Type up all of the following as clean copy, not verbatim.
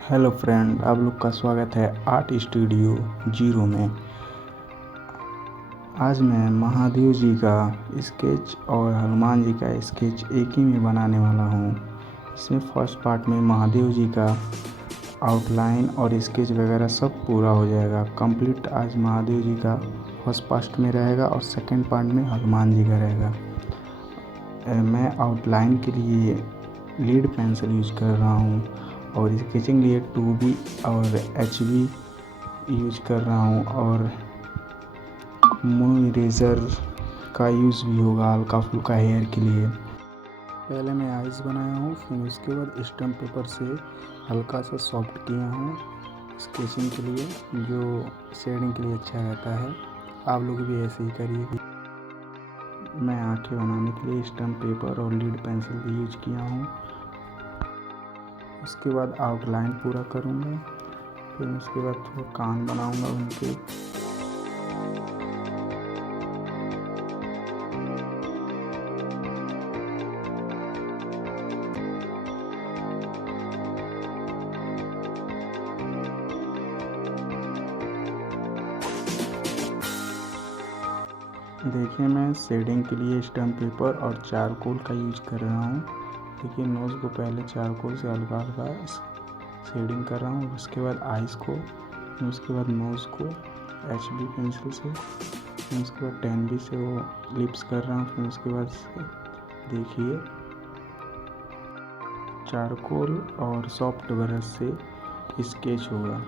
Hello friend, आप लोग का स्वागत है आर्ट स्टूडियो जीरो में। आज मैं महादेव जी का स्केच और हनुमान जी का स्केच एक ही में बनाने वाला हूँ। इसमें फर्स्ट पार्ट में महादेव जी का आउटलाइन और स्केच वगैरह सब पूरा हो जाएगा कंप्लीट। आज महादेव जी का फर्स्ट पार्ट में रहेगा और सेकंड पार्ट में हनुमान जी का रहेगा। मैं आउटलाइन के लिए लीड पेंसिल यूज कर रहा हूँ और स्केचिंग लिए 2B और HB यूज कर रहा हूँ और मूव इरेजर का यूज़ भी होगा हल्का फुल्का हेयर के लिए। पहले मैं आइज़ बनाया हूँ, फिर उसके बाद स्टम्प पेपर से हल्का सा सॉफ्ट किया हूँ स्केचिंग के लिए, जो शेडिंग के लिए अच्छा रहता है। आप लोग भी ऐसे ही करिए। मैं आँखें बनाने के लिए स्टम्प पेपर और लीड पेंसिल भी यूज किया हूँ। उसके बाद आउटलाइन पूरा करूँगा, फिर उसके बाद थोड़ा कान बनाऊँगा उनके। देखिए, मैं शेडिंग के लिए स्टम्प पेपर और चारकोल का यूज कर रहा हूँ। देखिए, नोज़ को पहले चारकोल से हल्का हल्का शेडिंग कर रहा हूँ, उसके बाद आइज़ को, फिर उसके बाद नोज़ को HB पेंसिल से, फिर उसके बाद 10B से वो लिप्स कर रहा हूँ। फिर उसके बाद देखिए, चारकोल और सॉफ्ट ब्रश से स्केच होगा।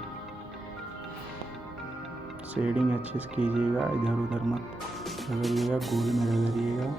शेडिंग अच्छे से कीजिएगा, इधर उधर मत रगड़िएगा, गोल में रगड़िएगा।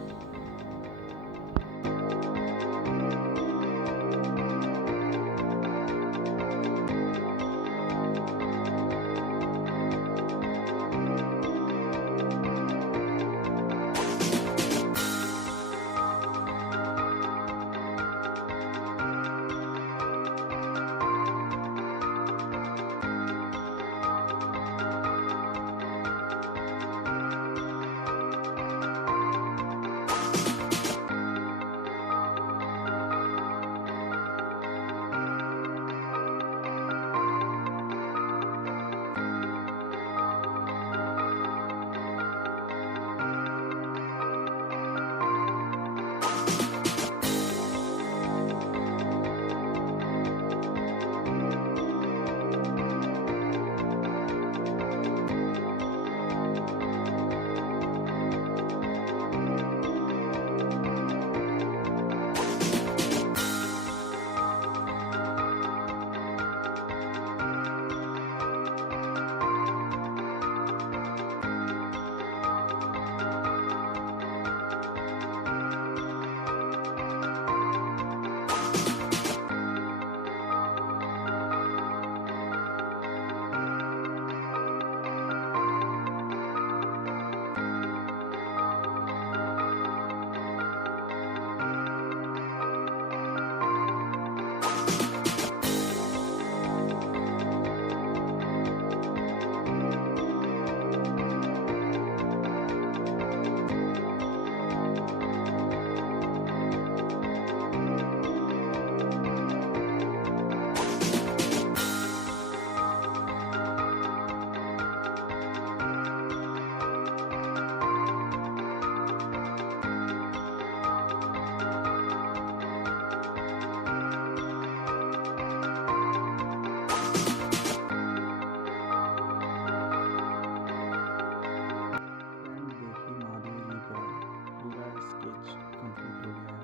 स्केच कंप्लीट हो गया है।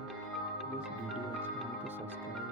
प्लीज़ वीडियो अच्छा लगे तो सब्सक्राइब